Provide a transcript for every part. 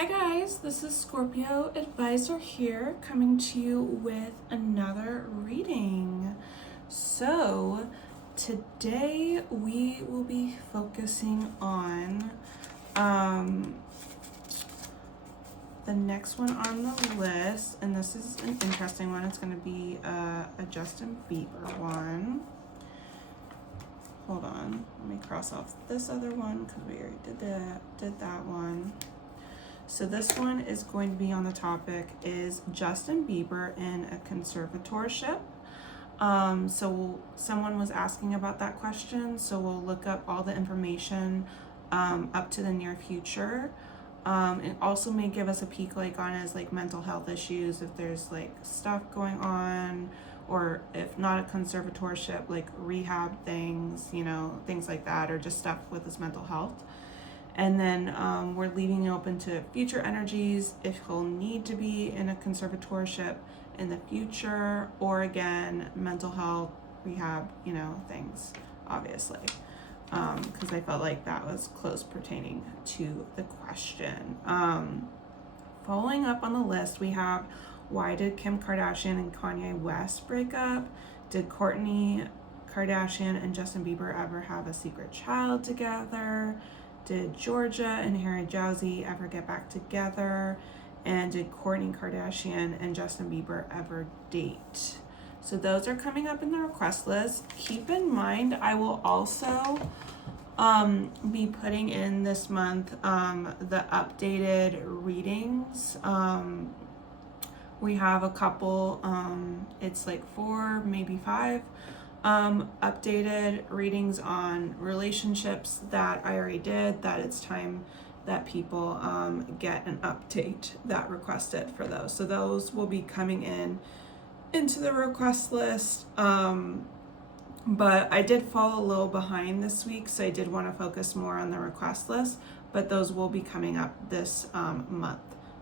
Hi guys, this is Scorpio Advisor here, coming to you with another reading. So today we will be focusing on the next one on the list, and this is an interesting one. It's going to be a Justin Bieber one. Hold on, let me cross off this other one because we already did that one. So this one is going to be on the topic, is Justin Bieber in a conservatorship? So someone was asking about that question, so we'll look up all the information up to the near future. It also may give us a peek on his mental health issues, if there's stuff going on, or if not a conservatorship, rehab things, things like that, or just stuff with his mental health. And then we're leaving it open to future energies, if he'll need to be in a conservatorship in the future, or again, mental health, rehab, things, obviously. Because I felt like that was close pertaining to the question. Following up on the list, we have, why did Kim Kardashian and Kanye West break up? Did Kourtney Kardashian and Justin Bieber ever have a secret child together? Did Georgia and Harry Jowsey ever get back together? And did Kourtney Kardashian and Justin Bieber ever date? So those are coming up in the request list. Keep in mind, I will also be putting in this month the updated readings. We have a couple, it's 4, maybe 5 updated readings on relationships that I already did, that it's time that people get an update that requested for those. So those will be coming into the request list. But I did fall a little behind this week, so I did want to focus more on the request list, but those will be coming up this month.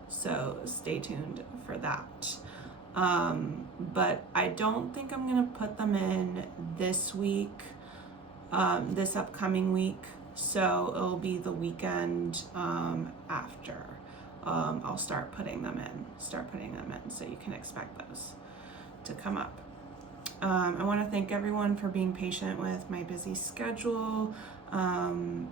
So stay tuned for that. But I don't think I'm going to put them in this week, this upcoming week. So it'll be the weekend after. I'll start putting them in. So you can expect those to come up. I want to thank everyone for being patient with my busy schedule. And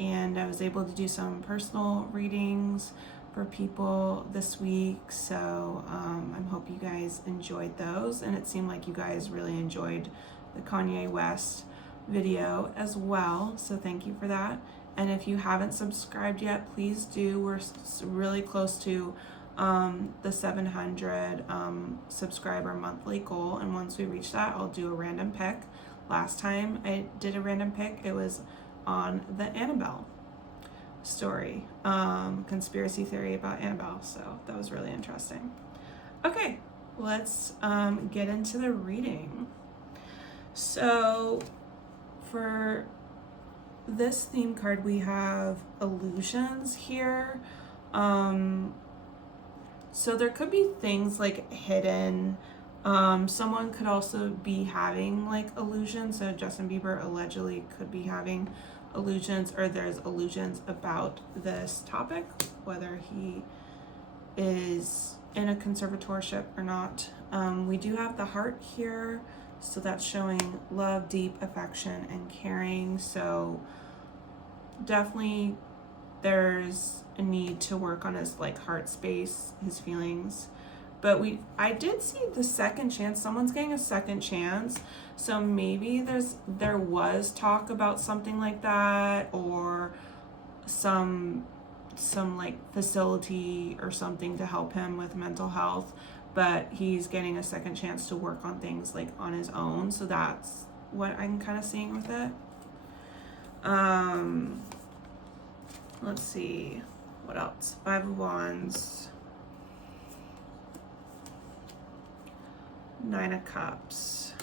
I was able to do some personal readings for people this week, so I hope you guys enjoyed those, and it seemed like you guys really enjoyed the Kanye West video as well, so thank you for that. And if you haven't subscribed yet, please do. We're really close to the 700 subscriber monthly goal, and once we reach that, I'll do a random pick. Last time I did a random pick, it was on the Annabelle story, conspiracy theory about Annabelle, so that was really interesting. Okay, let's get into the reading. So for this theme card, we have illusions here. So there could be things hidden. Someone could also be having illusions. So Justin Bieber allegedly could be having illusions, or there's illusions about this topic, whether he is in a conservatorship or not. We do have the heart here, so that's showing love, deep affection, and caring. So definitely there's a need to work on his heart space, his feelings. But I did see the second chance. Someone's getting a second chance. So maybe there was talk about something like that, or some facility or something to help him with mental health. But he's getting a second chance to work on things on his own. So that's what I'm kind of seeing with it. Let's see, what else? 5 of Wands. 9 of Cups.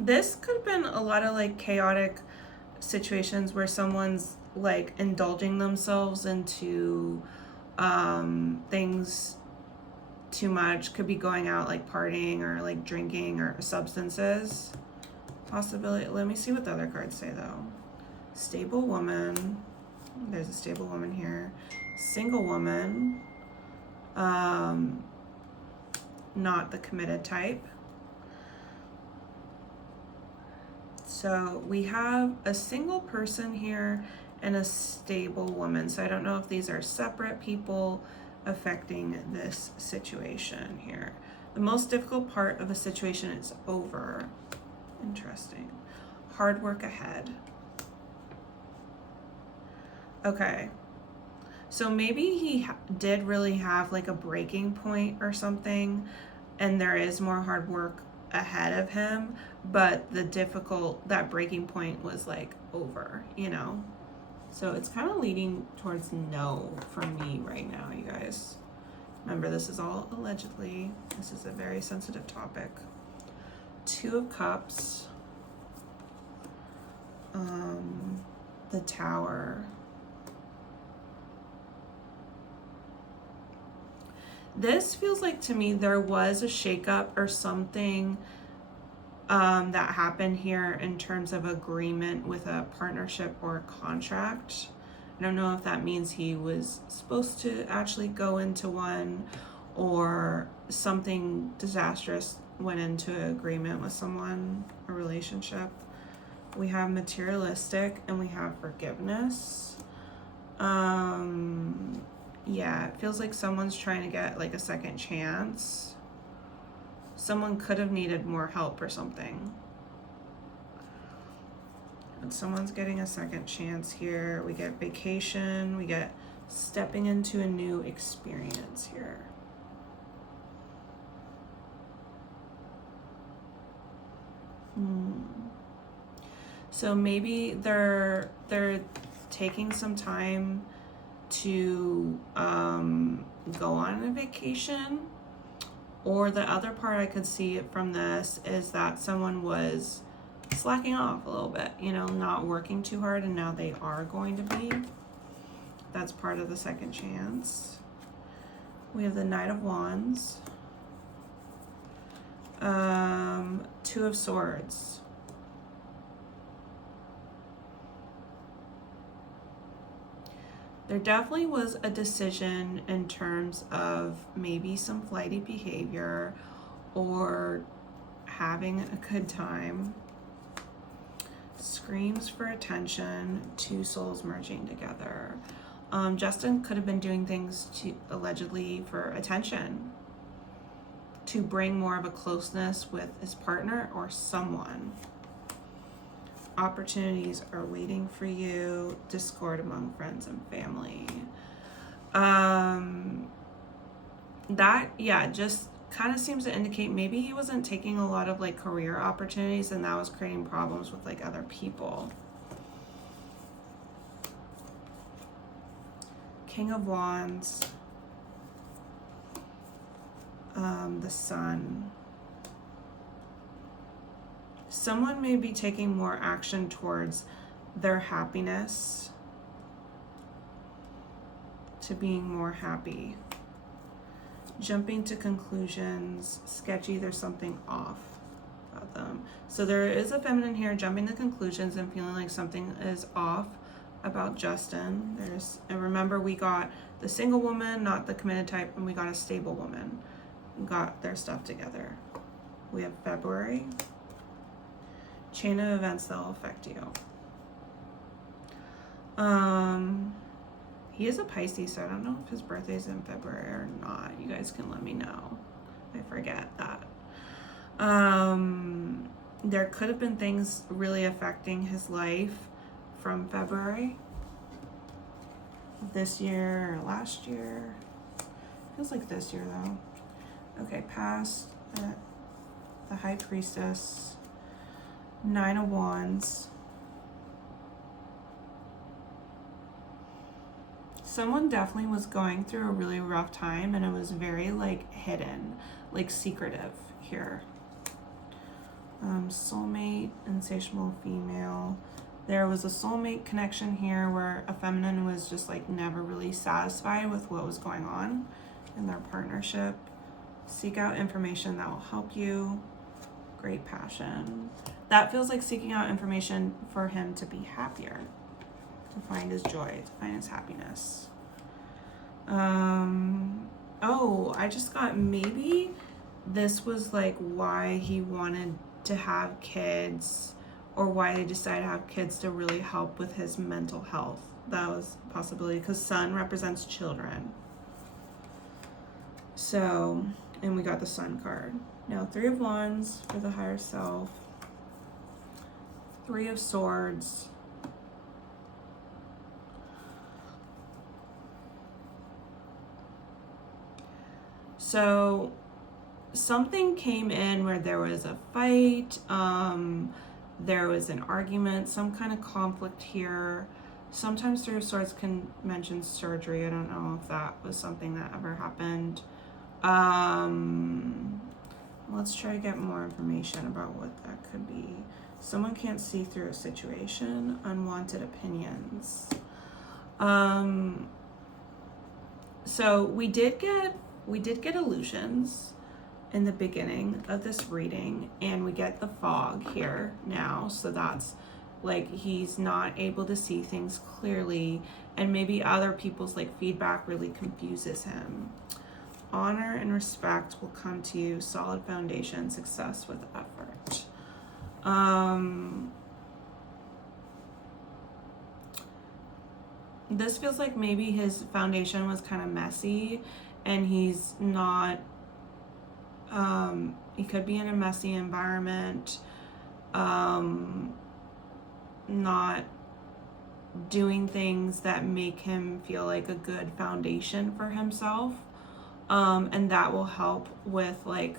This could have been a lot of chaotic situations where someone's indulging themselves into things too much. Could be going out partying, or drinking, or substances. Possibility. Let me see what the other cards say though. Stable woman. There's a stable woman here. Single woman. Not the committed type. So we have a single person here and a stable woman. So I don't know if these are separate people affecting this situation here. The most difficult part of the situation is over. Interesting. Hard work ahead. Okay. So maybe he did really have like a breaking point or something, and there is more hard work ahead of him, but that breaking point was like over, you know? So it's kind of leading towards no for me right now, you guys. Remember, this is all allegedly. This is a very sensitive topic. 2 of Cups. The Tower. This feels like to me there was a shakeup or something that happened here in terms of agreement with a partnership or a contract. I don't know if that means he was supposed to actually go into one, or something disastrous went into agreement with someone, a relationship. We have materialistic and we have forgiveness. Yeah, it feels like someone's trying to get like a second chance. Someone could have needed more help or something. And someone's getting a second chance here. We get vacation. We get stepping into a new experience here. So maybe they're taking some time to go on a vacation, or the other part I could see from this is that someone was slacking off a little bit, you know, not working too hard, and now they are going to be. That's part of the second chance. We have the Knight of Wands. 2 of Swords. There definitely was a decision in terms of maybe some flighty behavior or having a good time. Screams for attention, 2 souls merging together. Justin could have been doing things allegedly for attention, to bring more of a closeness with his partner or someone. Opportunities are waiting for you. Discord among friends and family. That, yeah, just kind of seems to indicate maybe he wasn't taking a lot of like career opportunities, and that was creating problems with like other people. King of Wands. The Sun. Someone may be taking more action towards their happiness, to being more happy. Jumping to conclusions, sketchy, there's something off about them. So there is a feminine here jumping to conclusions and feeling like something is off about Justin. And remember, we got the single woman, not the committed type, and we got a stable woman. Got their stuff together. We have February. Chain of events that will affect you. He is a Pisces, so I don't know if his birthday's in February or not. You guys can let me know. I forget that. There could have been things really affecting his life from February. This year or last year. Feels like this year though. Okay, past. The High Priestess. 9 of Wands. Someone definitely was going through a really rough time, and it was very like hidden, like secretive here. Soulmate, insatiable female. There was a soulmate connection here where a feminine was just like never really satisfied with what was going on in their partnership. Seek out information that will help you. Great passion. That feels like seeking out information for him to be happier. to find his joy, to find his happiness. Oh, I just got, maybe this was like why he wanted to have kids, or why they decided to have kids, to really help with his mental health. That was a possibility, because sun represents children. So, and we got the sun card. Now 3 of Wands for the higher self. 3 of Swords. So something came in where there was a fight, there was an argument, some kind of conflict here. Sometimes 3 of Swords can mention surgery. I don't know if that was something that ever happened. Let's try to get more information about what that could be. Someone can't see through a situation. Unwanted opinions. So we did get illusions in the beginning of this reading, and we get the fog here now. So that's like he's not able to see things clearly, and maybe other people's like feedback really confuses him. Honor and respect will come to you. Solid foundation, success with effort. This feels like maybe his foundation was kind of messy, and he's not, he could be in a messy environment, not doing things that make him feel like a good foundation for himself. And that will help with like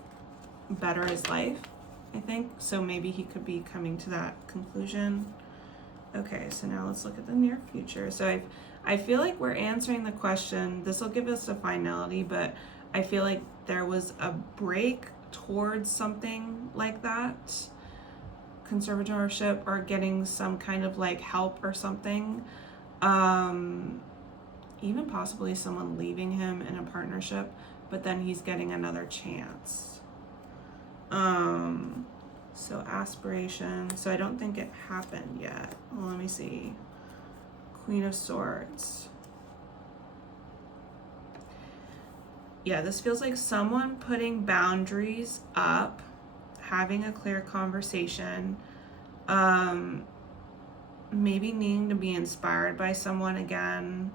better his life, I think. So maybe he could be coming to that conclusion. Okay, so now let's look at the near future. So I feel like we're answering the question. This will give us a finality, but I feel like there was a break towards something like that. Conservatorship, or getting some kind of like help or something. Even possibly someone leaving him in a partnership, but then he's getting another chance. So aspiration. So I don't think it happened yet. Well, let me see. Queen of Swords. Yeah, this feels like someone putting boundaries up, having a clear conversation, maybe needing to be inspired by someone again,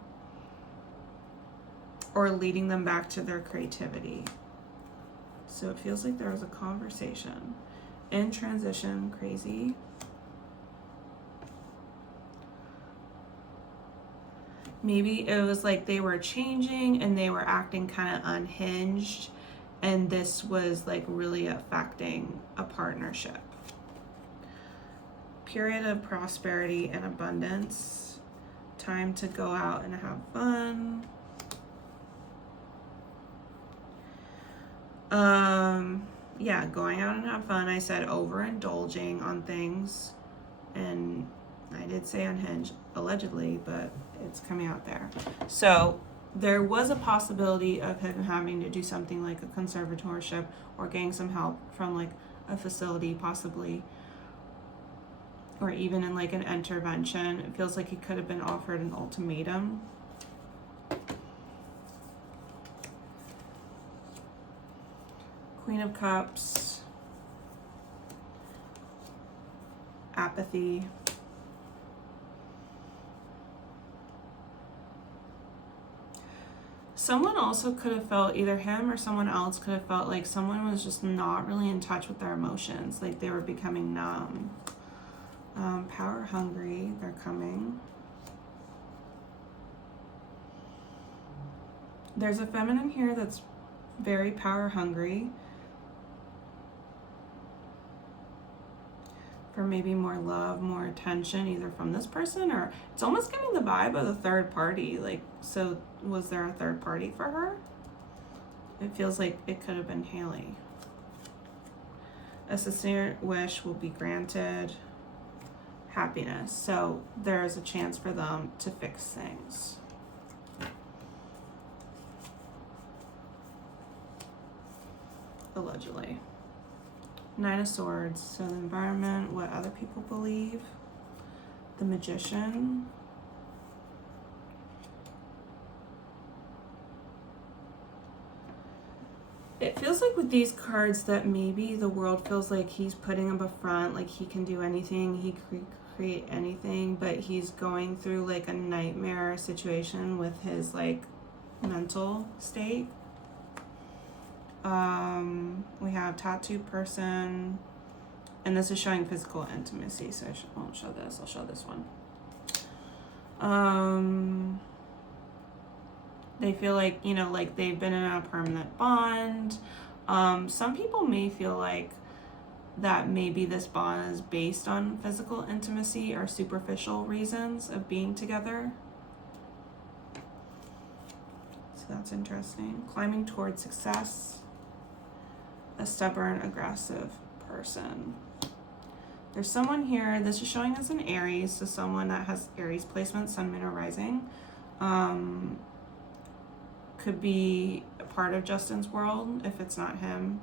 or leading them back to their creativity. So it feels like there was a conversation. In transition, crazy. Maybe it was like they were changing and they were acting kind of unhinged, and this was like really affecting a partnership. Period of prosperity and abundance. Time to go out and have fun. Yeah, going out and have fun. I said overindulging on things, and I did say unhinged, allegedly, but it's coming out there. So there was a possibility of him having to do something like a conservatorship, or getting some help from like a facility possibly, or even in like an intervention. It feels like he could have been offered an ultimatum. Queen of Cups. Apathy. Someone also could have felt, either him or someone else could have felt like someone was just not really in touch with their emotions, like they were becoming numb. Power hungry, they're coming. There's a feminine here that's very power hungry, for maybe more love, more attention, either from this person, or it's almost giving the vibe of the third party. Like, so was there a third party for her? It feels like it could have been Haley. A sincere wish will be granted. Happiness. So there's a chance for them to fix things. Allegedly. 9 of Swords. So the environment, what other people believe. The Magician. with these cards that maybe the world feels like he's putting up a front, like he can do anything, he can create anything, but he's going through like a nightmare situation with his like mental state. We have tattoo person, and this is showing physical intimacy, so I won't show this. I'll show this one. They feel like, you know, like they've been in a permanent bond. Some people may feel like that maybe this bond is based on physical intimacy or superficial reasons of being together. So that's interesting. Climbing towards success. A stubborn, aggressive person. There's someone here, this is showing as an Aries, so someone that has Aries placement, Sun, Moon, or Rising. Could be a part of Justin's world if it's not him.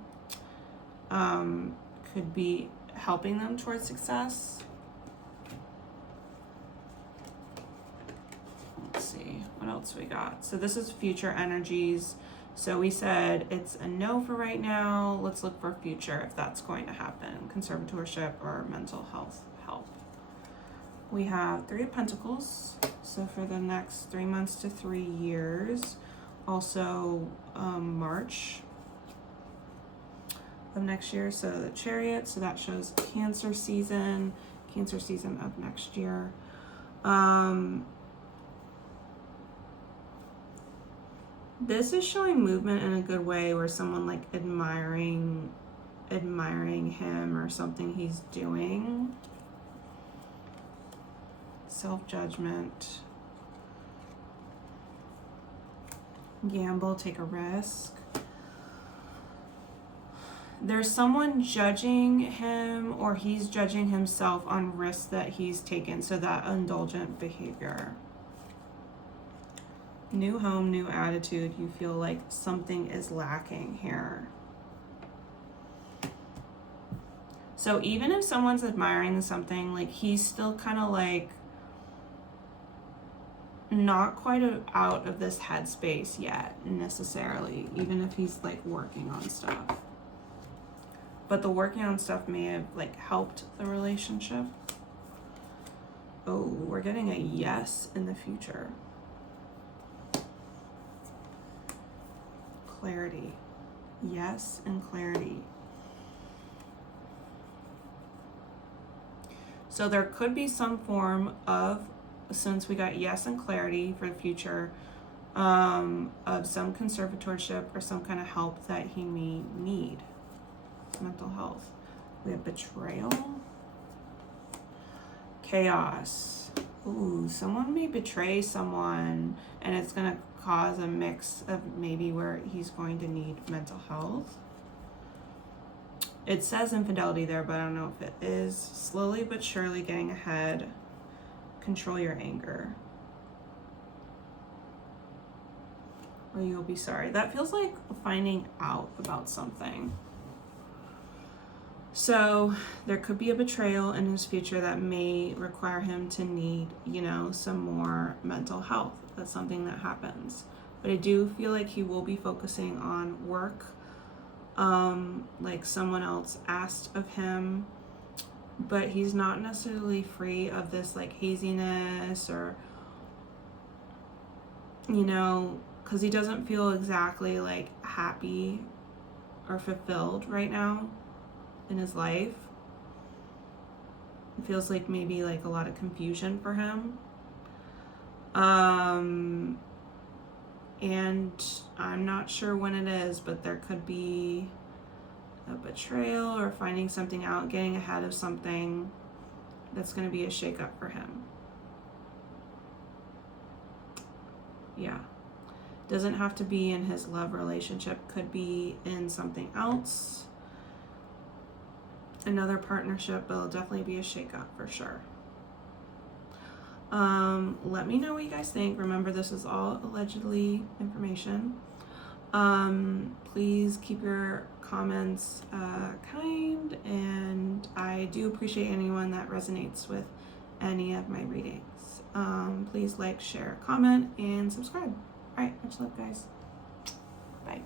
Could be helping them towards success. Let's see, what else we got? So this is future energies. So we said it's a no for right now. Let's look for future if that's going to happen. Conservatorship or mental health help. We have 3 of Pentacles. So for the next 3 months to 3 years. Also March of next year. So the Chariot. So that shows Cancer season of next year. This is showing movement in a good way, where someone like admiring him or something he's doing. Self-judgment. Gamble, take a risk. There's someone judging him, or he's judging himself on risks that he's taken. So that indulgent behavior. New home, new attitude. You feel like something is lacking here. So even if someone's admiring something, like he's still kind of like not quite out of this headspace yet necessarily, even if he's like working on stuff. But the working on stuff may have like helped the relationship. Oh, we're getting a yes in the future. Clarity. Yes and clarity. So there could be some form of, since we got yes and clarity for the future, of some conservatorship or some kind of help that he may need. Mental health. We have betrayal. Chaos. Ooh, someone may betray someone, and it's going to cause a mix of maybe where he's going to need mental health. It says infidelity there, but I don't know if it is. Slowly but surely getting ahead. Control your anger, or you'll be sorry. That feels like finding out about something. So there could be a betrayal in his future that may require him to need, you know, some more mental health. That's something that happens. But I do feel like he will be focusing on work. Like someone else asked of him, but he's not necessarily free of this like haziness, or, you know, because he doesn't feel exactly like happy or fulfilled right now in his life. It feels like maybe like a lot of confusion for him. And I'm not sure when it is, but there could be a betrayal or finding something out, getting ahead of something that's going to be a shakeup for him. Yeah. Doesn't have to be in his love relationship, could be in something else. Another partnership, but it'll definitely be a shakeup for sure. Let me know what you guys think. Remember, this is all allegedly information. Please keep your comments kind, and I do appreciate anyone that resonates with any of my readings. Please like, share, comment, and subscribe. All right, much love, guys. Bye.